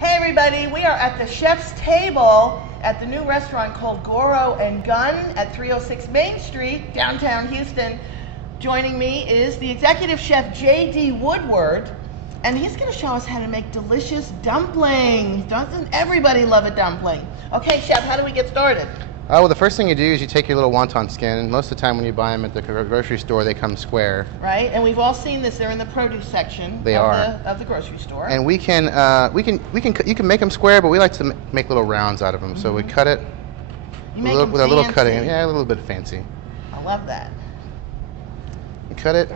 Hey everybody, we are at the chef's table at the new restaurant called Goro Gun at 306 Main Street, downtown Houston. Joining me is the executive chef J.D. Woodward, and he's going to show us how to make delicious dumplings. Doesn't everybody love a dumpling? Okay, chef, how do we get started? Well, the first thing you do is you take your little wonton skin. Most of the time when you buy them at the grocery store, they come square. Right, and we've all seen this. They're in the produce section of the grocery store. And you can make them square, but we like to make little rounds out of them. So we cut it with a little cutting. Yeah, a little bit fancy. I love that. You cut it.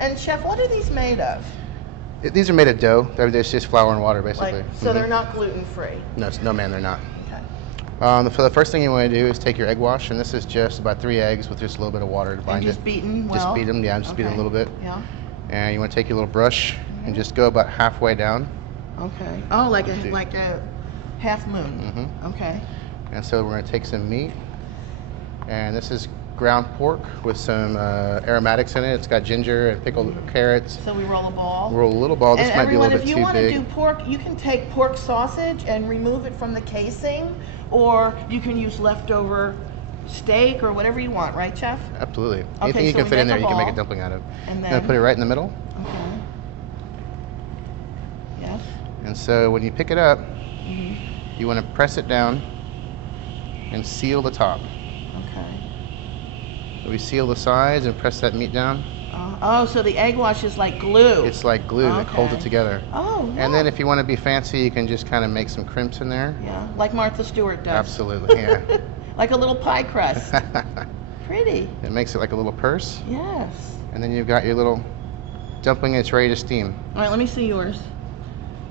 And chef, what are these made of? These are made of dough. It's just flour and water, basically. So they're not gluten-free? No, ma'am, they're not. So the first thing you want to do is take your egg wash, and this is just about 3 eggs with just a little bit of water to bind it. Just beaten well? Just beat them, yeah, just beat them a little bit. Yeah. And you want to take your little brush and just go about halfway down. Okay. Oh, like a half moon. Okay. And so we're going to take some meat, and this is ground pork with some aromatics in it. It's got ginger and pickled carrots. So we roll a ball? Roll a little ball. This might be a little bit too big. If you want to do pork, you can take pork sausage and remove it from the casing, or you can use leftover steak or whatever you want, right, chef? Absolutely. Anything you can fit in there, you can make a dumpling out of. And then you're gonna put it right in the middle. Okay. Yes. And so when you pick it up, you want to press it down and seal the top. Okay. So we seal the sides and press that meat down. Oh, so the egg wash is like glue. It's like glue. Okay. It holds it together. Oh, yeah. And then if you want to be fancy, you can just kind of make some crimps in there. Yeah, like Martha Stewart does. Absolutely, yeah. Like a little pie crust. Pretty. It makes it like a little purse. Yes. And then you've got your little dumpling, and it's ready to steam. All right, let me see yours.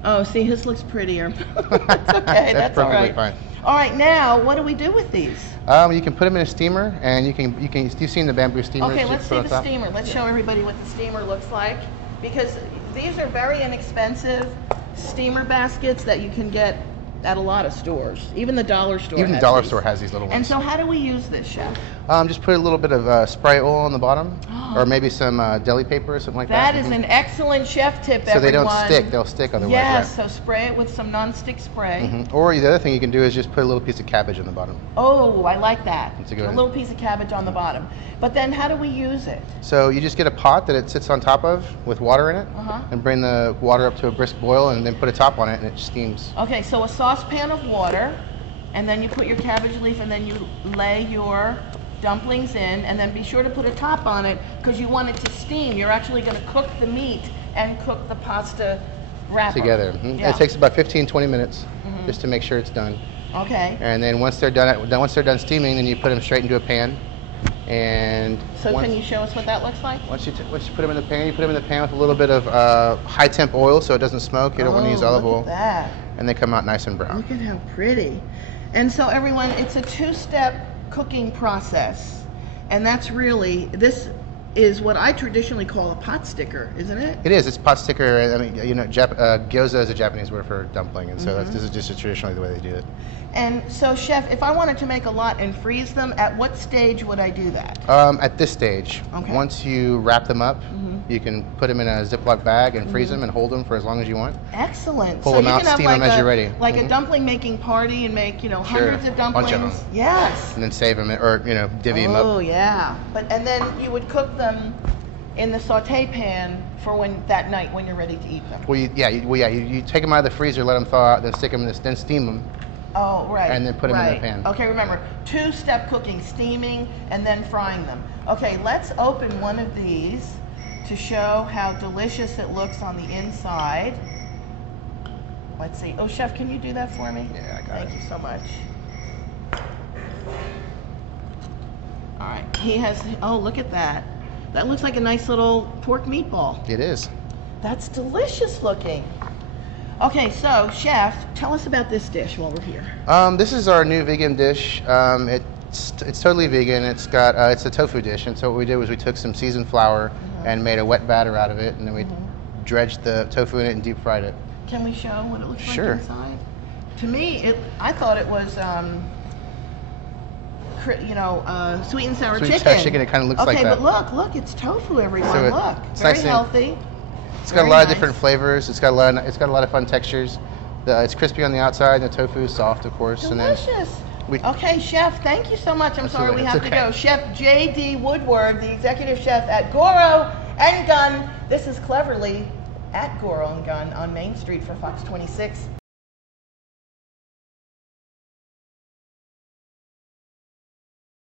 Oh, see, his looks prettier. That's okay. That's perfectly all right. fine. All right, now what do we do with these? You can put them in a steamer, and you've seen the bamboo steamer. Okay, let's see the steamer. Let's show everybody what the steamer looks like, because these are very inexpensive steamer baskets that you can get at a lot of stores. Even the dollar store. Even the dollar store has these little ones. And so, how do we use this, chef? Just put a little bit of spray oil on the bottom, or maybe some deli paper or something like that. That is an excellent chef tip, so everyone. they don't stick. They'll stick otherwise. Yes, right? so spray it with some non-stick spray. Or the other thing you can do is just put a little piece of cabbage on the bottom. Oh, I like that. That's a good one. little piece of cabbage on the bottom. But then, how do we use it? So you just get a pot that it sits on top of with water in it, and bring the water up to a brisk boil, and then put a top on it, and it steams. Okay, so a saucepan of water, and then you put your cabbage leaf, and then you lay your dumplings in, and then be sure to put a top on it because you want it to steam. You're actually going to cook the meat and cook the pasta wrapper together. Yeah. It takes about 15-20 minutes just to make sure it's done. Okay. And then once they're done steaming, then you put them straight into a pan. And so can you show us what that looks like? Once you put them in the pan, you put them in the pan with a little bit of high temp oil so it doesn't smoke. You don't want to use olive oil. Look at that. And they come out nice and brown. Look at how pretty. And so everyone, it's a 2-step cooking process, and this is what I traditionally call a pot sticker, isn't it? It is. It's pot sticker. I mean, gyoza is a Japanese word for dumpling, and so this is just traditionally the way they do it. And so, chef, if I wanted to make a lot and freeze them, at what stage would I do that? At this stage. Okay. Once you wrap them up, you can put them in a Ziploc bag and freeze them and hold them for as long as you want. Excellent. Pull them out, steam them as you're ready. Like a dumpling making party and make, hundreds of dumplings. Bunch of them. Yes. And then save them, or divvy them up. Oh yeah. And then you would cook them in the saute pan for that night when you're ready to eat them. You take them out of the freezer, let them thaw out, then stick them, then steam them. Oh, right. And then put them in the pan. Okay, remember, 2-step cooking, steaming, and then frying them. Okay, let's open one of these to show how delicious it looks on the inside. Let's see. Oh, chef, can you do that for me? Yeah, I got it. Thank you so much. All right, he has, oh, look at that. That looks like a nice little pork meatball. It is. That's delicious looking. Okay, so chef, tell us about this dish while we're here. This is our new vegan dish. It's totally vegan. It's a tofu dish, and so what we did was we took some seasoned flour and made a wet batter out of it, and then we dredged the tofu in it and deep fried it. Can we show what it looks like Sure. inside? To me, I thought it was sweet and sour chicken. Sweet and sour chicken. It kind of looks like that. Okay, but look, it's tofu, everyone. So Look, it's very nice healthy. It's got a lot of different flavors. It's got a lot of fun textures. It's crispy on the outside, and the tofu is soft, of course. Delicious. And then Okay, Chef, thank you so much. I'm sorry we That's have to okay. go. Chef J.D. Woodward, the executive chef at Goro and Gun. This is Cleverly at Goro and Gun on Main Street for Fox 26.